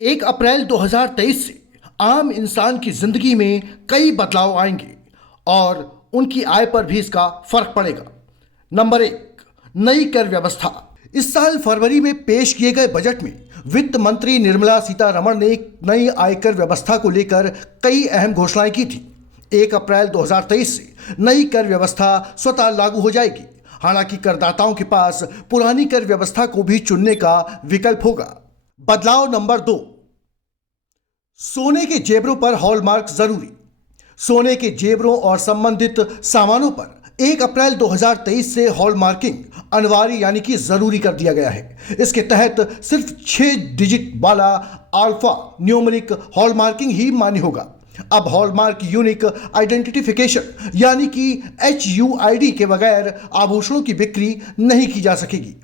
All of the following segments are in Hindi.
1 अप्रैल 2023 से आम इंसान की जिंदगी में कई बदलाव आएंगे और उनकी आय पर भी इसका फर्क पड़ेगा। नंबर 1, नई कर व्यवस्था। इस साल फरवरी में पेश किए गए बजट में वित्त मंत्री निर्मला सीतारमण ने एक नई आयकर व्यवस्था को लेकर कई अहम घोषणाएं की थी। 1 अप्रैल 2023 से नई कर व्यवस्था स्वतः लागू हो जाएगी। हालांकि करदाताओं के पास पुरानी कर व्यवस्था को भी चुनने का विकल्प होगा। बदलाव नंबर 2, सोने के जेवरों पर हॉलमार्क जरूरी। सोने के जेवरों और संबंधित सामानों पर 1 अप्रैल 2023 से हॉलमार्किंग अनिवार्य यानी कि जरूरी कर दिया गया है। इसके तहत सिर्फ 6 डिजिट वाला अल्फा न्यूमेरिक हॉलमार्किंग ही मान्य होगा। अब हॉलमार्क यूनिक आइडेंटिफिकेशन यानी कि HUID के बगैर आभूषणों की बिक्री नहीं की जा सकेगी।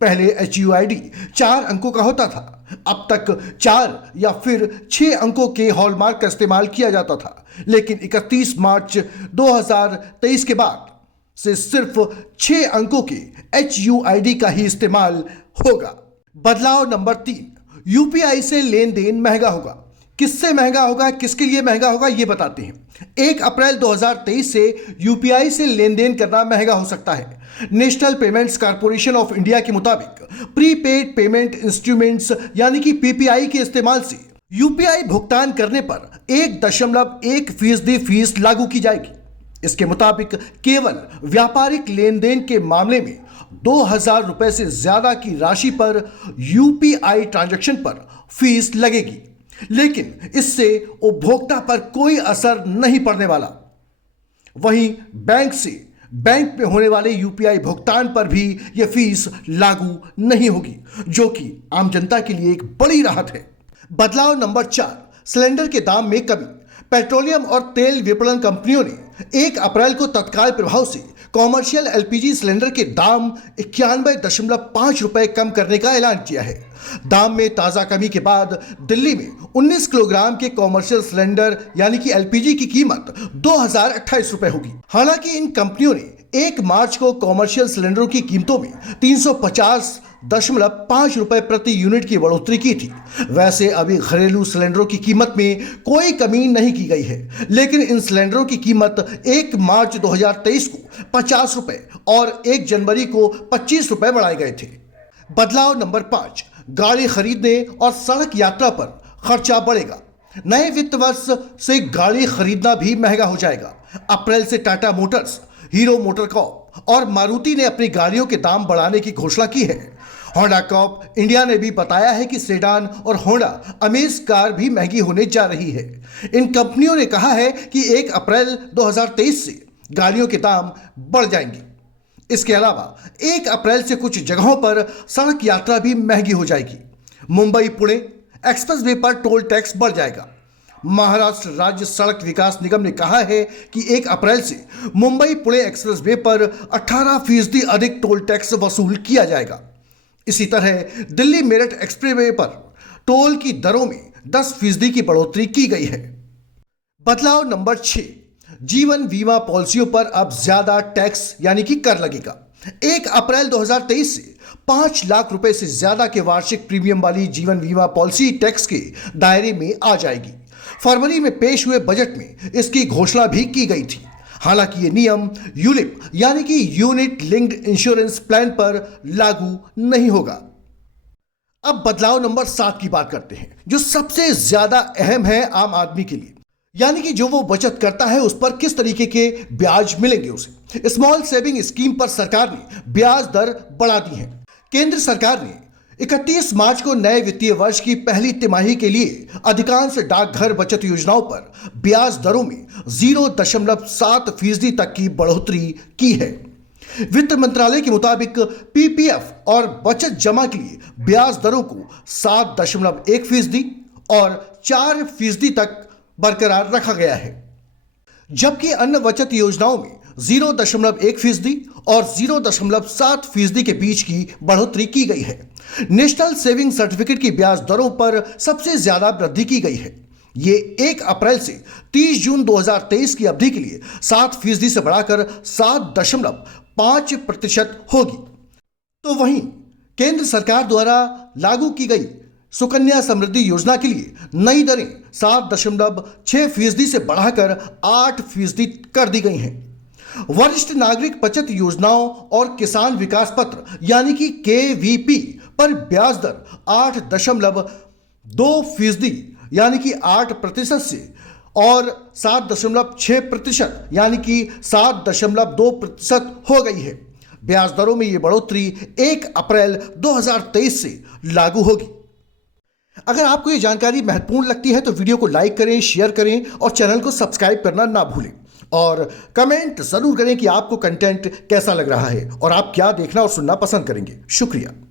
पहले HUID 4 अंकों का होता था, अब तक 4 या फिर 6 अंकों के हॉलमार्क का इस्तेमाल किया जाता था, लेकिन 31 मार्च 2023 के बाद से सिर्फ 6 अंकों के HUID का ही इस्तेमाल होगा। बदलाव नंबर 3, UPI से लेन देन महंगा होगा। किससे महंगा होगा, किसके लिए महंगा होगा, ये बताते हैं। 1 अप्रैल 2023 से UPI से लेन देन करना महंगा हो सकता है। National payments corporation of India के मुताबिक प्रीपेड पेमेंट इंस्ट्रूमेंट्स यानी कि PPI के इस्तेमाल से UPI भुगतान करने पर 1.1% फीस लागू की जाएगी। इसके मुताबिक केवल व्यापारिक लेन देन के मामले में 2,000 रुपए से ज्यादा की राशि पर UPI ट्रांजैक्शन पर फीस लगेगी, लेकिन इससे उपभोक्ता पर कोई असर नहीं पड़ने वाला। वहीं बैंक से बैंक में होने वाले UPI भुगतान पर भी यह फीस लागू नहीं होगी, जो कि आम जनता के लिए एक बड़ी राहत है। बदलाव नंबर 4, सिलेंडर के दाम में कमी। पेट्रोलियम और तेल विपणन कंपनियों ने 1 अप्रैल को तत्काल प्रभाव से कॉमर्शियल LPG सिलेंडर के दाम 91.5 रुपए कम करने का ऐलान किया है। दाम में ताजा कमी के बाद दिल्ली में 19 किलोग्राम के कॉमर्शियल सिलेंडर यानी कि LPG की कीमत 2,028 रुपए होगी। हालांकि इन कंपनियों ने 1 मार्च को कॉमर्शियल सिलेंडरों की कीमतों में 350.5 रुपए प्रति यूनिट की बढ़ोतरी की थी। वैसे अभी घरेलू सिलेंडरों की कीमत में कोई कमी नहीं की गई है, लेकिन इन सिलेंडरों की कीमत 1 मार्च 2023 को 50 रुपए और 1 जनवरी को 25 रुपए बढ़ाए गए थे। बदलाव नंबर 5, गाड़ी खरीदने और सड़क यात्रा पर खर्चा बढ़ेगा। नए वित्त वर्ष से गाड़ी खरीदना भी महंगा हो जाएगा। अप्रैल से टाटा मोटर्स, हीरो मोटरकॉर्प और मारुति ने अपनी गाड़ियों के दाम बढ़ाने की घोषणा की है। होंडा कॉर्प इंडिया ने भी बताया है कि सेडान और होंडा अमेज कार भी महंगी होने जा रही है। इन कंपनियों ने कहा है कि 1 अप्रैल 2023 से गाड़ियों के दाम बढ़ जाएंगे। इसके अलावा 1 अप्रैल से कुछ जगहों पर सड़क यात्रा भी महंगी हो जाएगी। मुंबई पुणे एक्सप्रेसवे पर टोल टैक्स बढ़ जाएगा। महाराष्ट्र राज्य सड़क विकास निगम ने कहा है कि 1 अप्रैल से मुंबई पुणे एक्सप्रेसवे पर 18% अधिक टोल टैक्स वसूल किया जाएगा। इसी तरह दिल्ली मेरठ एक्सप्रेसवे पर टोल की दरों में 10% की बढ़ोतरी की गई है। बदलाव नंबर 6, जीवन बीमा पॉलिसियों पर अब ज्यादा टैक्स यानी कि कर लगेगा। 1 अप्रैल 2023 से 5 लाख रुपए से ज्यादा के वार्षिक प्रीमियम वाली जीवन बीमा पॉलिसी टैक्स के दायरे में आ जाएगी। फरवरी में पेश हुए बजट में इसकी घोषणा भी की गई थी। हालांकि ये नियम यूलिप यानी कि यूनिट लिंक्ड इंश्योरेंस प्लान पर लागू नहीं होगा। अब बदलाव नंबर 7 की बात करते हैं, जो सबसे ज्यादा अहम है आम आदमी के लिए, यानी कि जो वो बचत करता है उस पर किस तरीके के ब्याज मिलेंगे उसे। स्मॉल सेविंग स्कीम पर सरकार ने ब्याज दर बढ़ा दी है। केंद्र सरकार ने 31 मार्च को नए वित्तीय वर्ष की पहली तिमाही के लिए अधिकांश डाकघर बचत योजनाओं पर ब्याज दरों में 0.7% तक की बढ़ोतरी की है। वित्त मंत्रालय के मुताबिक PPF और बचत जमा के लिए ब्याज दरों को 7.1% और 4% तक बरकरार रखा गया है, जबकि अन्य बचत योजनाओं में 0.1% और 0.7% के बीच की बढ़ोतरी की गई है। नेशनल सेविंग सर्टिफिकेट की ब्याज दरों पर सबसे ज्यादा वृद्धि की गई है। ये 1 अप्रैल से 30 जून 2023 की अवधि के लिए 7% से बढ़ाकर 7.5% होगी। तो वहीं केंद्र सरकार द्वारा लागू की गई सुकन्या समृद्धि योजना के लिए नई दरें 7.6% से बढ़ाकर 8% कर दी गई हैं। वरिष्ठ नागरिक बचत योजनाओं और किसान विकास पत्र यानी कि केवीपी पर ब्याज दर 8.2% यानी कि 8% से और 7.6% यानी कि 7.2% हो गई है। ब्याज दरों में यह बढ़ोतरी 1 अप्रैल 2023 से लागू होगी। अगर आपको ये जानकारी महत्वपूर्ण लगती है तो वीडियो को लाइक करें, शेयर करें और चैनल को सब्सक्राइब करना ना भूलें और कमेंट जरूर करें कि आपको कंटेंट कैसा लग रहा है और आप क्या देखना और सुनना पसंद करेंगे। शुक्रिया।